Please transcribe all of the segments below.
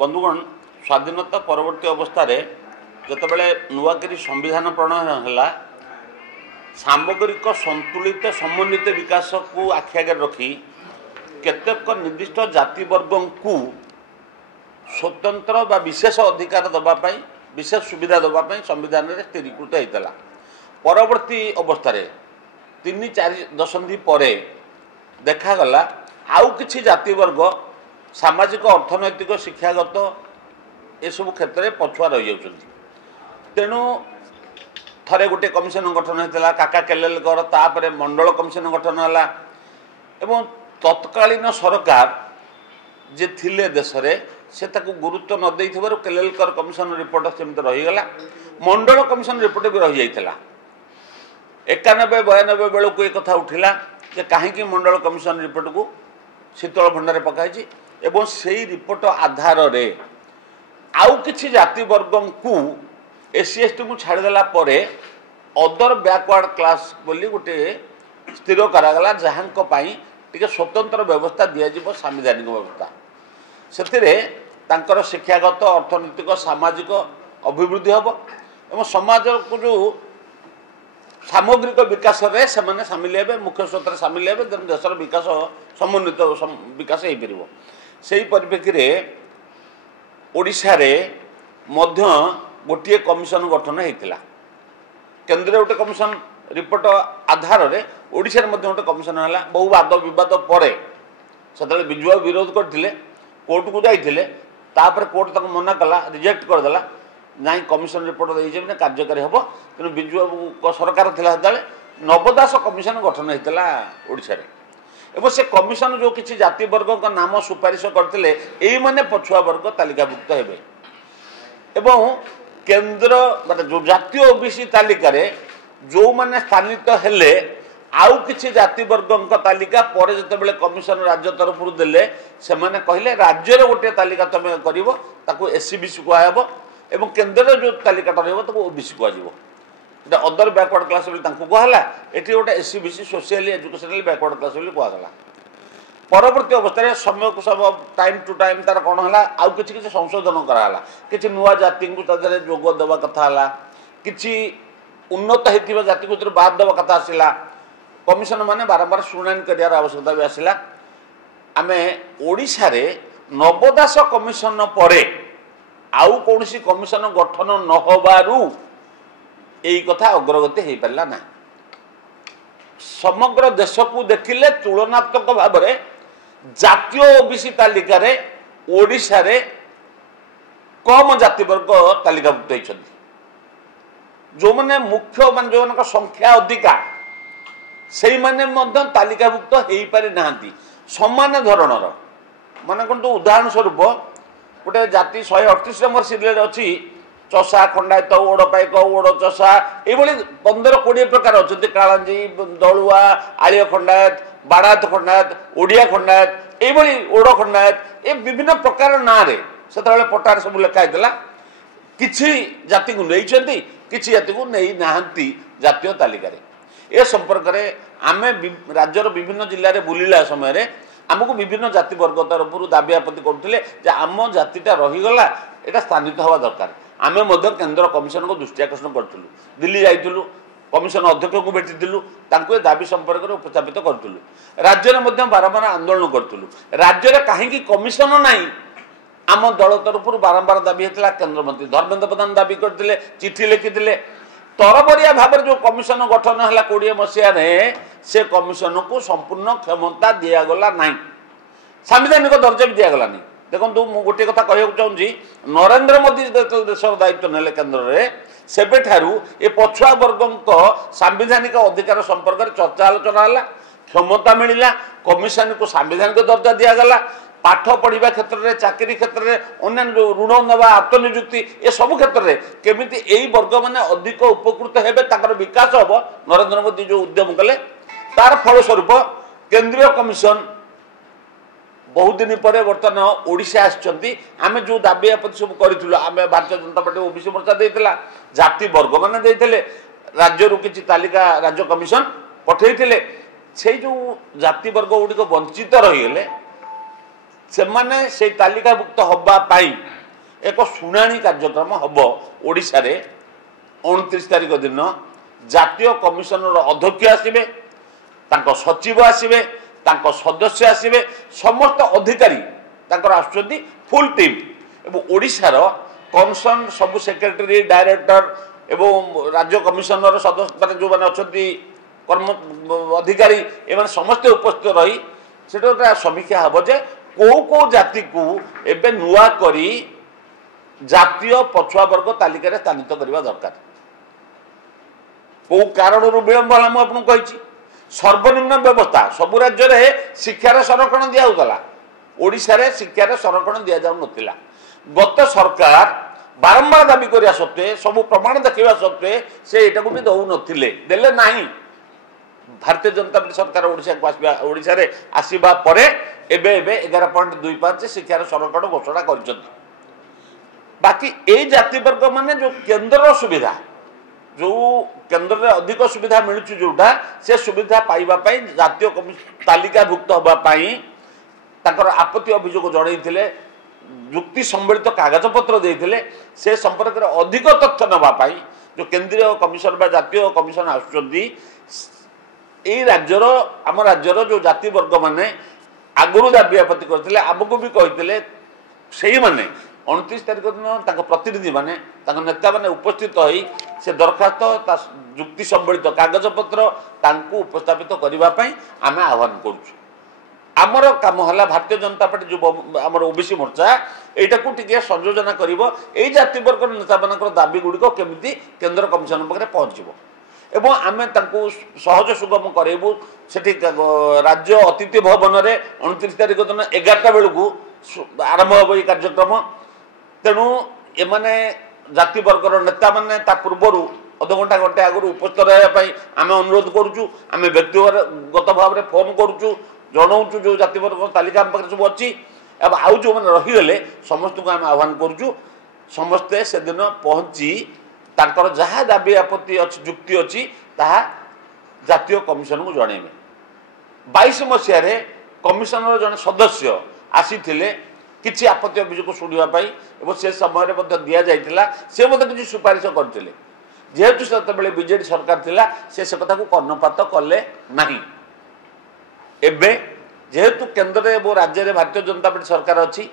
बंधुगण स्वाधीनता परवर्ती अवस्था जितेबाला नुआकरी संविधान प्रणयन है सामग्रिक संतुलित समन्वित विकास को आखि आगे रखी केतेक निर्दिष्ट जाति वर्ग को स्वतंत्र बा विशेष अधिकार दवापाई विशेष सुविधा दवापाई संविधान में स्थिरीकृत होता परवर्ती अवस्था 3-4 दशंधि पर देखागला आउ किछि जाति वर्ग सामाजिक अर्थनैतिक शिक्षागत एसबू क्षेत्र में पछुआ रही जाउछन्ति। तेणु थरे गोटे कमिशन गठन होता काका केलेलकर तापर मंडल कमिशन गठन है एवं तत्कालीन सरकार जे थिले देश रे से ताकू गुरुत्व न दे केलेलकर कमिशन रिपोर्ट सेमती रहीगला मंडल कमिशन रिपोर्ट भी रही जाइथिला 91-92 बेलू को एक कथा उठिला जे कहीं मंडल कमिशन रिपोर्ट को शीतल भंडार पकाई एवं से रिपोर्ट आधार रे आउ किछि जाति वर्ग को SC/ST को छाड़देला परे अदर बैकवर्ड क्लास बोली गोटे स्थिर करागला जहां टिके स्वतंत्र व्यवस्था दिज्व सांविधानिक व्यवस्था से शिक्षागत अर्थनैतिक सामाजिक अभिवृद्धि हम एवं समाज को जो सामग्रिक विकास रे से सामिल हे मुख्य स्रोत सामिल हे देशर विकास समन्वित विकास हो पार से परिप्रेक्षी ओडिशा रे मध्य गोटे कमिशन गठन होता केंद्र गोटे कमिशन रिपोर्ट आधार रे ओडिशा रे मध्य गोटे कमिशन है बहु वाद विवाद पर से विजुआ विरोध करते कोर्ट को जाइए कोर्ट तक मना कला रिजेक्ट करदेला नाई कमिशन रिपोर्ट देने कार्यकारी हम तेणु विजु सरकार था नवदास कमिशन गठन होता ओडिशा रे एवं से कमिशन जो किसी जाति वर्ग का नाम सुपारिश करते यही माने पछुआ वर्ग तालिकाभुक्त हेबे एवं केंद्र जो जातीय ओबीसी तालिका रे जो माने स्थानित हेले आउ किछि जाति वर्ग तालिका पर जितेबाला कमिशन राज्य तरफ देले से माने कहले राज्य रे गोटे तालिका तुम करिवो ताकू SC/BC कहब एवं केंद्र जो तालिका रहिबो ताकू OBC कहजिवो एटा अदर बैकवर्ड क्लास बोली तांको कहला एठी गोटे SC/BC socially educational backward class बोली कहगला परवर्ती अवस्था समय को सब टाइम टू टाइम तार कौन है आउ किछि संशोधन कराला किछि नुआ जाति को तादरे जोग देवा कथा हला किछि उन्नत हेतिबा जाति को बाद देवा कथा आसिला कमिशन माने बारंबार शुनानी करियार आवश्यकता भी आसिला आमे ओडिशा रे नवदास कमिशन परे आउ कोनसी कमिशन गठन न होबारु एई कथा अग्रगति हे परला ना समग्र देश को देखिले तुलनात्मक भाव में जातीय ओबीसी तालिका रे ओडिशा रे कम जाति वर्ग तालिकाभुक्त होइछन्ति जो माने मुख्य मान जो संख्या अधिका से माने मध्य तालिकाभुक्त हो पारि नांती समान धरणर माने कोन उदाहरण स्वरूप गोटे जाति 138 नंबर सिरियल अच्छी चषा खंडायत ओडपाइक ओड चषा ये 15-20 प्रकार अच्छा कालांजी दलुआ आलिया खंडायत बाड़ायत खंडायत ओडिया खंडायत ये ओड खंडायत ये विभिन्न प्रकार ना रे से पट्टार सब लिखाई किसी जाति को नहीं किसी जाति को नहीं नाहंती जातीय तालिका ए संपर्क में आमे राज्यर विभिन्न जिले में बुलिला समय आमको विभिन्न जाति वर्ग तरफ दाबी आपत्ति करते आम जातिटा रहीगला यहाँ स्थानित हवा दरकार आमे मध्य केंद्र कमिशन को दृष्टि आकर्षण करूँ दिल्ली जाइलु कमिशन अध्यक्ष को भेटिलु तांको दाबी संपर्क में उपस्थापित करूँ राज्य में बारंबार आंदोलन करूँ राज्य में कहीं कमिशन नाई आम दल तरफ बारंबार दाबी होता केंद्र मंत्री धर्मेंद्र प्रधान दाबी करते चिठी लिखिते तरबरिया भाव जो कमिशन गठन है 20 मसीह से कमिशन को संपूर्ण क्षमता दिगला ना सांविधानिक दर्जा भी दिगला नहीं देखो मुझे गोटे कथा कहूँ चाहूँगी नरेंद्र मोदी देशर दायित्व ने केन्द्र में सेबे ठारू ए पछुआ वर्ग सांविधानिक अधिकार संपर्क में चर्चा आलोचना है क्षमता मिलला कमिशन को सांविधानिक दर्जा दिगला पाठ पढ़ा क्षेत्र में चाकरी क्षेत्र में अन्य ऋण नवा आत्मनिजुक्ति ए सब क्षेत्र में केमिति एई वर्ग माने अधिक उपकृत हेबे विकास हम नरेंद्र मोदी जो उद्यम कले तार फलस्वरूप केंद्रीय कमिशन बहुत दिन पर बर्तमान ओडिशा आछंती आमे जो दाबी आपत्ति सब करितुलो आमे भारतीय जनता पार्टी ओबीसी मोर्चा देइतला जाति वर्ग माने देइतले राज्य रु किछि तालिका राज्य कमिशन पठेइतले से जो जाति वर्ग गुड़िक वंचित रहीगले ସେମାନେ ସେଇ ତାଲିକାଭୁକ୍ତ ହେବା ପାଇଁ ଏକ ଶୁଣାଣି କାର୍ଯ୍ୟକ୍ରମ ହେବ ଓଡ଼ିଶାରେ 29 ତାରିଖ ଦିନ। ଜାତୀୟ କମିଶନର ଅଧ୍ୟକ୍ଷ ଆସିବେ, ତାଙ୍କ ସଚିବ ଆସିବେ, ତାଙ୍କ ସଦସ୍ୟ ଆସିବେ, ସମସ୍ତ ଅଧିକାରୀ ତାଙ୍କର ଆସୁଛନ୍ତି ଫୁଲ୍ ଟିମ୍। ଏବଂ ଓଡ଼ିଶାର କମିଶନ ସବୁ ସେକ୍ରେଟାରୀ ଡାଇରେକ୍ଟର ଏବଂ ରାଜ୍ୟ କମିଶନର ସଦସ୍ୟ ମାନେ ଯେଉଁମାନେ ଅଛନ୍ତି କର୍ମ ଅଧିକାରୀ ଏମାନେ ସମସ୍ତେ ଉପସ୍ଥିତ ରହି ସେଟା ଗୋଟେ ସମୀକ୍ଷା ହେବ ଯେ କେଉଁ କେଉଁ ଜାତିକୁ ଏବେ ନୂଆ କରି ଜାତୀୟ ପଛୁଆ ବର୍ଗ ତାଲିକାରେ ସ୍ଥାନିତ କରିବା ଦରକାର। କେଉଁ କାରଣରୁ ବିଳମ୍ବ ହେଲା ମୁଁ ଆପଣଙ୍କୁ କହିଛି। ସର୍ବନିମ୍ନ ବ୍ୟବସ୍ଥା ସବୁ ରାଜ୍ୟରେ ଶିକ୍ଷାର ସଂରକ୍ଷଣ ଦିଆଯାଉଥିଲା, ଓଡ଼ିଶାରେ ଶିକ୍ଷାର ସଂରକ୍ଷଣ ଦିଆଯାଉନଥିଲା। ଗତ ସରକାର ବାରମ୍ବାର ଦାବି କରିବା ସତ୍ତ୍ୱେ ସବୁ ପ୍ରମାଣ ଦେଖାଇବା ସତ୍ତ୍ୱେ ସେ ଏଇଟାକୁ ବି ଦେଉନଥିଲେ, ଦେଲେ ନାହିଁ। ଭାରତୀୟ ଜନତା ପାର୍ଟି ସରକାର ଓଡ଼ିଶାରେ ଆସିବା ପରେ ଏବେ 11.25 ଶିକ୍ଷାର ସଂରକ୍ଷଣ ଘୋଷଣା କରିଛନ୍ତି। ବାକି ଏଇ ଜାତିବର୍ଗ ମାନେ ଯେଉଁ କେନ୍ଦ୍ରର ସୁବିଧା, ଯେଉଁ କେନ୍ଦ୍ରରେ ଅଧିକ ସୁବିଧା ମିଳୁଛି ଯେଉଁଟା ସେ ସୁବିଧା ପାଇବା ପାଇଁ ଜାତୀୟ ତାଲିକାଭୁକ୍ତ ହେବା ପାଇଁ ତାଙ୍କର ଆପତ୍ତି ଅଭିଯୋଗ ଜଣାଇଥିଲେ, ଯୁକ୍ତି ସମ୍ବଳିତ କାଗଜପତ୍ର ଦେଇଥିଲେ। ସେ ସମ୍ପର୍କରେ ଅଧିକ ତଥ୍ୟ ନେବା ପାଇଁ ଯେଉଁ କେନ୍ଦ୍ରୀୟ କମିଶନ ବା ଜାତୀୟ କମିଶନ ଆସୁଛନ୍ତି, ଏଇ ରାଜ୍ୟର ଆମ ରାଜ୍ୟର ଯେଉଁ ଜାତିବର୍ଗ ମାନେ ଆଗରୁ ଦାବି ଆପତ୍ତି କରିଥିଲେ ଆମକୁ ବି କହିଥିଲେ, ସେଇମାନେ 29 ତାରିଖ ଦିନ ତାଙ୍କ ପ୍ରତିନିଧି ମାନେ ତାଙ୍କ ନେତାମାନେ ଉପସ୍ଥିତ ହୋଇ ସେ ଦରଖାସ୍ତ ତା ଯୁକ୍ତି ସମ୍ବଳିତ କାଗଜପତ୍ର ତାଙ୍କୁ ଉପସ୍ଥାପିତ କରିବା ପାଇଁ ଆମେ ଆହ୍ୱାନ କରୁଛୁ। ଆମର କାମ ହେଲା ଭାରତୀୟ ଜନତା ପାର୍ଟି ଯୁବ ଆମର ଓବିସି ମୋର୍ଚ୍ଚା ଏଇଟାକୁ ଟିକେ ସଂଯୋଜନା କରିବ, ଏଇ ଜାତିବର୍ଗର ନେତାମାନଙ୍କର ଦାବି ଗୁଡ଼ିକ କେମିତି କେନ୍ଦ୍ର କମିଶନ ପାଖରେ ପହଞ୍ଚିବ ଏବଂ ଆମେ ତାଙ୍କୁ ସହଜ ସୁଗମ କରାଇବୁ। ସେଠି ରାଜ୍ୟ ଅତିଥି ଭବନରେ 29 ତାରିଖ ଦିନ 11ଟା ବେଳକୁ ଆରମ୍ଭ ହେବ ଏଇ କାର୍ଯ୍ୟକ୍ରମ। ତେଣୁ ଏମାନେ ଜାତିବର୍ଗର ନେତାମାନେ ତା ପୂର୍ବରୁ ଅଧଘଣ୍ଟା ଘଣ୍ଟେ ଆଗରୁ ଉପସ୍ଥିତ ରହିବା ପାଇଁ ଆମେ ଅନୁରୋଧ କରୁଛୁ। ଆମେ ବ୍ୟକ୍ତିଗତ ଭାବରେ ଫୋନ୍ କରୁଛୁ, ଜଣାଉଛୁ ଯେଉଁ ଜାତିବର୍ଗ ତାଲିକା ଆମ ପାଖରେ ସବୁ ଅଛି। ଏବଂ ଆଉ ଯେଉଁମାନେ ରହିଗଲେ ସମସ୍ତଙ୍କୁ ଆମେ ଆହ୍ୱାନ କରୁଛୁ, ସମସ୍ତେ ସେଦିନ ପହଞ୍ଚି ତାଙ୍କର ଯାହା ଦାବି ଆପତ୍ତି ଅଛି ଯୁକ୍ତି ଅଛି ତାହା ଜାତୀୟ କମିଶନକୁ ଜଣାଇବେ। 22 ମସିହାରେ କମିଶନର ଜଣେ ସଦସ୍ୟ ଆସିଥିଲେ କିଛି ଆପତ୍ତି ଅଭିଯୋଗ ଶୁଣିବା ପାଇଁ ଏବଂ ସେ ସମୟରେ ମଧ୍ୟ ଦିଆଯାଇଥିଲା, ସେ ମଧ୍ୟ କିଛି ସୁପାରିଶ କରିଥିଲେ। ଯେହେତୁ ସେତେବେଳେ ବିଜେଡି ସରକାର ଥିଲା ସେ କଥାକୁ କର୍ଣ୍ଣପାତ କଲେ ନାହିଁ। ଏବେ ଯେହେତୁ କେନ୍ଦ୍ରରେ ଏବଂ ରାଜ୍ୟରେ ଭାରତୀୟ ଜନତା ପାର୍ଟି ସରକାର ଅଛି,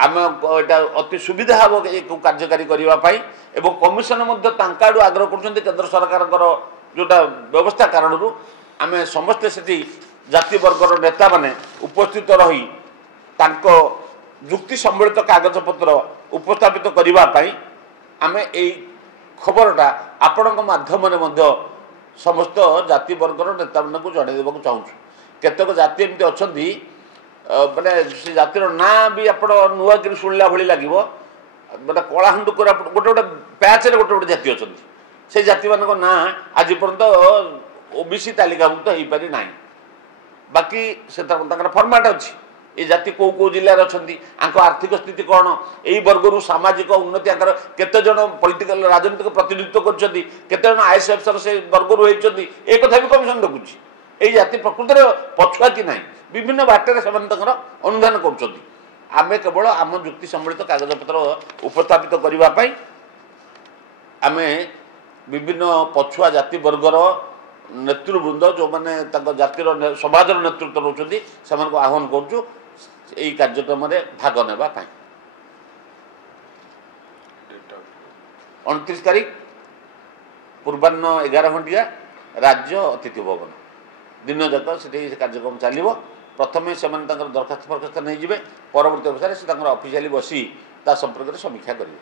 ଆମେ ଏଇଟା ଅତି ସୁବିଧା ହେବ କାର୍ଯ୍ୟକାରୀ କରିବା ପାଇଁ ଏବଂ କମିଶନ ମଧ୍ୟ ତାଙ୍କ ଆଡ଼ୁ ଆଗ୍ରହ କରୁଛନ୍ତି। କେନ୍ଦ୍ର ସରକାରଙ୍କର ଯେଉଁଟା ବ୍ୟବସ୍ଥା କାରଣରୁ ଆମେ ସମସ୍ତେ ସେଠି ଜାତିବର୍ଗର ନେତାମାନେ ଉପସ୍ଥିତ ରହି ତାଙ୍କ ଯୁକ୍ତି ସମ୍ବଳିତ କାଗଜପତ୍ର ଉପସ୍ଥାପିତ କରିବା ପାଇଁ ଆମେ ଏଇ ଖବରଟା ଆପଣଙ୍କ ମାଧ୍ୟମରେ ମଧ୍ୟ ସମସ୍ତ ଜାତିବର୍ଗର ନେତାମାନଙ୍କୁ ଜଣାଇ ଦେବାକୁ ଚାହୁଁଛୁ। କେତେକ ଜାତି ଏମିତି ଅଛନ୍ତି ମାନେ ସେ ଜାତିର ନାଁ ବି ଆପଣ ନୂଆକିରି ଶୁଣିଲା ଭଳି ଲାଗିବ। ମାନେ କଳାହାଣ୍ଡି କୋରାପୁଟ ଗୋଟେ ଗୋଟେ ପ୍ୟାଚରେ ଗୋଟେ ଗୋଟେ ଜାତି ଅଛନ୍ତି, ସେ ଜାତିମାନଙ୍କ ନାଁ ଆଜି ପର୍ଯ୍ୟନ୍ତ ଓବିସି ତାଲିକାଭୁକ୍ତ ହେଇପାରି ନାହିଁ। ବାକି ସେ ତାଙ୍କର ଫର୍ମାଟ୍ ଅଛି, ଏ ଜାତି କେଉଁ କେଉଁ ଜିଲ୍ଲାରେ ଅଛନ୍ତି, ଆଙ୍କ ଆର୍ଥିକ ସ୍ଥିତି କ'ଣ, ଏଇ ବର୍ଗରୁ ସାମାଜିକ ଉନ୍ନତି ଆଙ୍କର କେତେଜଣ ପଲିଟିକାଲ ରାଜନୈତିକ ପ୍ରତିନିଧିତ୍ୱ କରିଛନ୍ତି, କେତେଜଣ ଆଇଏଏସ୍ ଅଫିସର ସେ ବର୍ଗରୁ ହେଇଛନ୍ତି, ଏ କଥା ବି କମିଶନ ଦେଖୁଛି। ଏଇ ଜାତି ପ୍ରକୃତରେ ପଛୁଆ କି ନାହିଁ ବିଭିନ୍ନ ବାଟରେ ସେମାନେ ତାଙ୍କର ଅନୁଧ୍ୟାନ କରୁଛନ୍ତି। ଆମେ କେବଳ ଆମ ଯୁକ୍ତି ସମ୍ବଳିତ କାଗଜପତ୍ର ଉପସ୍ଥାପିତ କରିବା ପାଇଁ ଆମେ ବିଭିନ୍ନ ପଛୁଆ ଜାତିବର୍ଗର ନେତୃବୃନ୍ଦ ଯେଉଁମାନେ ତାଙ୍କ ଜାତିର ସମାଜର ନେତୃତ୍ୱ ନେଉଛନ୍ତି ସେମାନଙ୍କୁ ଆହ୍ୱାନ କରୁଛୁ ଏହି କାର୍ଯ୍ୟକ୍ରମରେ ଭାଗ ନେବା ପାଇଁ। 29 ତାରିଖ ପୂର୍ବାହ୍ନ 11 ଘଣ୍ଟିଆ ରାଜ୍ୟ ଅତିଥି ଭବନ ଦିନଯାକ ସେଠି କାର୍ଯ୍ୟକ୍ରମ ଚାଲିବ। ପ୍ରଥମେ ସେମାନେ ତାଙ୍କର ଦରଖାସ୍ତ ଫରଖାସ୍ତ ନେଇଯିବେ, ପରବର୍ତ୍ତୀ ଅବସ୍ଥାରେ ସେ ତାଙ୍କର ଅଫିସିଆଲି ବସି ତା ସମ୍ପର୍କରେ ସମୀକ୍ଷା କରିବେ।